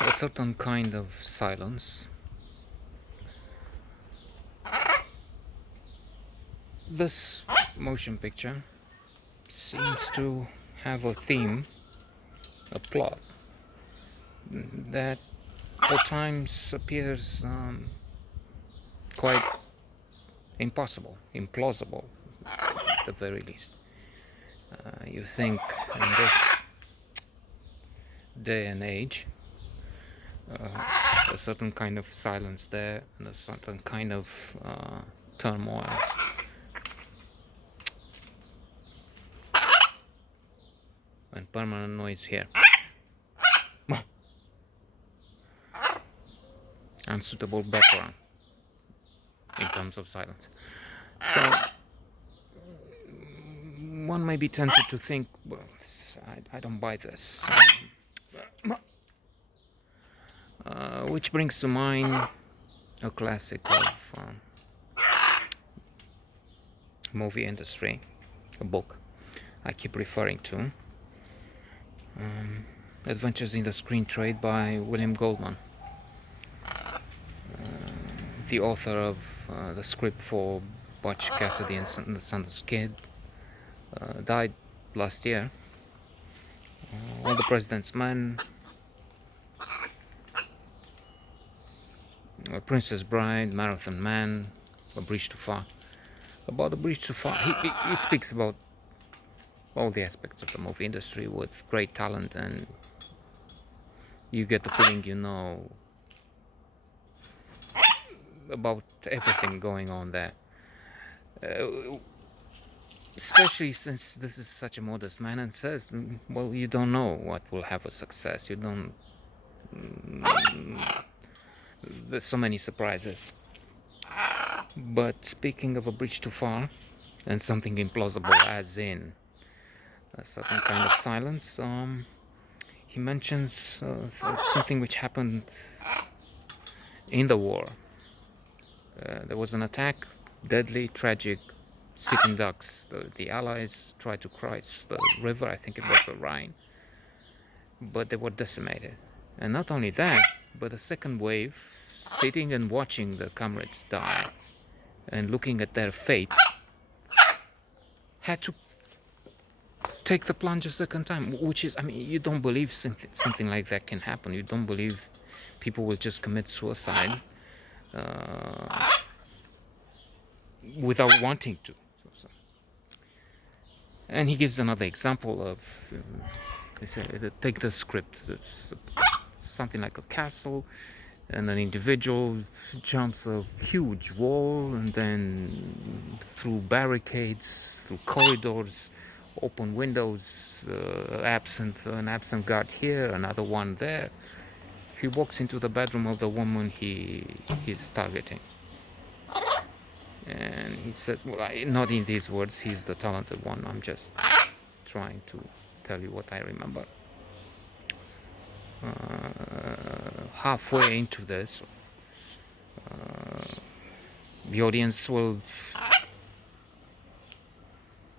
a certain kind of silence. This motion picture seems to have a theme, a plot, that at times appears quite impossible, implausible, at the very least. You think in this day and age, a certain kind of silence there and a certain kind of turmoil. And permanent noise here. Unsuitable background in terms of silence. So one may be tempted to think, well, I don't buy this. Which brings to mind a classic of movie industry, a book I keep referring to, Adventures in the Screen Trade by William Goldman, the author of the script for Butch Cassidy and the Sundance Kid. Died last year. All the President's Men, Princess Bride, Marathon Man, A Bridge Too Far. About A Bridge Too Far, he speaks about all the aspects of the movie industry with great talent, and you get the feeling you know about everything going on there. Especially since this is such a modest man and says, well, you don't know what will have a success. You don't. There's so many surprises. But speaking of A Bridge Too Far and something implausible, as in a certain kind of silence, he mentions something which happened in the war. There was an attack, deadly, tragic. Sitting ducks. The Allies tried to cross the river, I think it was the Rhine, but they were decimated. And not only that, but the second wave, sitting and watching the comrades die and looking at their fate, had to take the plunge a second time, which is, I mean, you don't believe something like that can happen. You don't believe people will just commit suicide without wanting to. And he gives another example of, take the script, it's something like a castle, and an individual jumps a huge wall, and then through barricades, through corridors, open windows, an absent guard here, another one there. He walks into the bedroom of the woman he's targeting. And he said, well, not in these words, he's the talented one, I'm just trying to tell you what I remember. Halfway into this, the audience will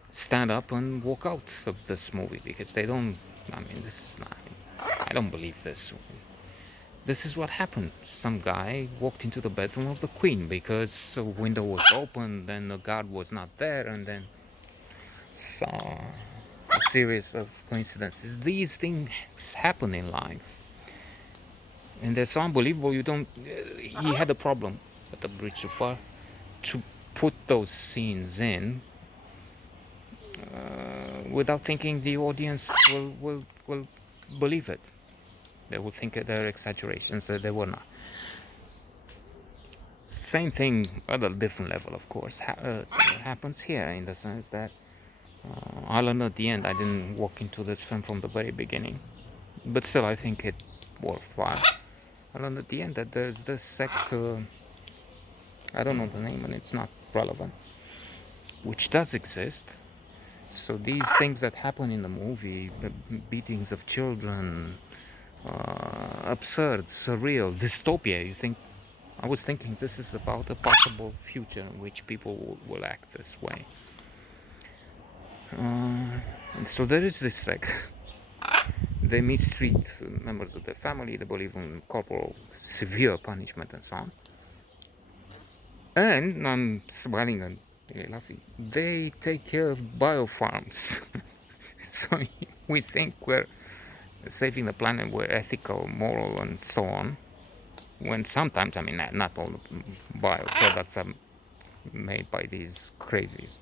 stand up and walk out of this movie because they don't, I mean, this is not, I don't believe this. This is what happened. Some guy walked into the bedroom of the Queen because a window was open, then the guard was not there, and then saw a series of coincidences. These things happen in life, and they're so unbelievable. You don't. He had a problem at the Bridge Too Far to put those scenes in without thinking the audience will believe it. They would think they're exaggerations, that they were not. Same thing at a different level, of course, happens here, in the sense that I'll learn at the end. I didn't walk into this film from the very beginning, but still I think it worthwhile. I learned at the end that there's this sect, I don't know the name and it's not relevant, which does exist. So these things that happen in the movie, beatings of children, absurd, surreal, dystopia, you think, I was thinking this is about a possible future in which people will act this way. And so there is this sect They mistreat members of their family. They believe in corporal severe punishment and so on. And I'm smiling and laughing. They take care of biofarms. So we think we're saving the planet, we're ethical, moral, and so on. When sometimes, I mean, not all the bio products are made by these crazies,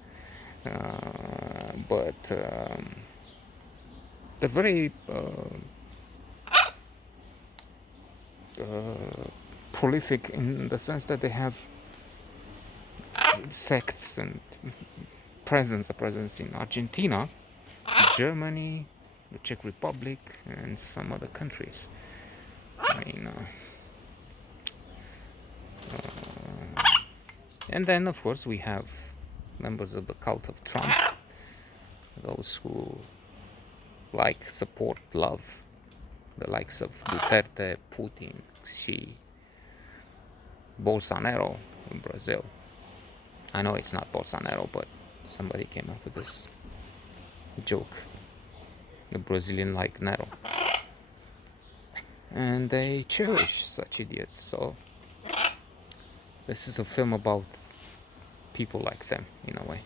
but they're very prolific in the sense that they have sects and a presence in Argentina, Germany, the Czech Republic, and some other countries. I mean, and then of course we have members of the cult of Trump, those who like, support, love the likes of Duterte, Putin, Xi, Bolsonaro in Brazil. I know it's not Bolsonaro, but somebody came up with this joke. The Brazilian like Nero. And they cherish such idiots. So this is a film about people like them, in a way.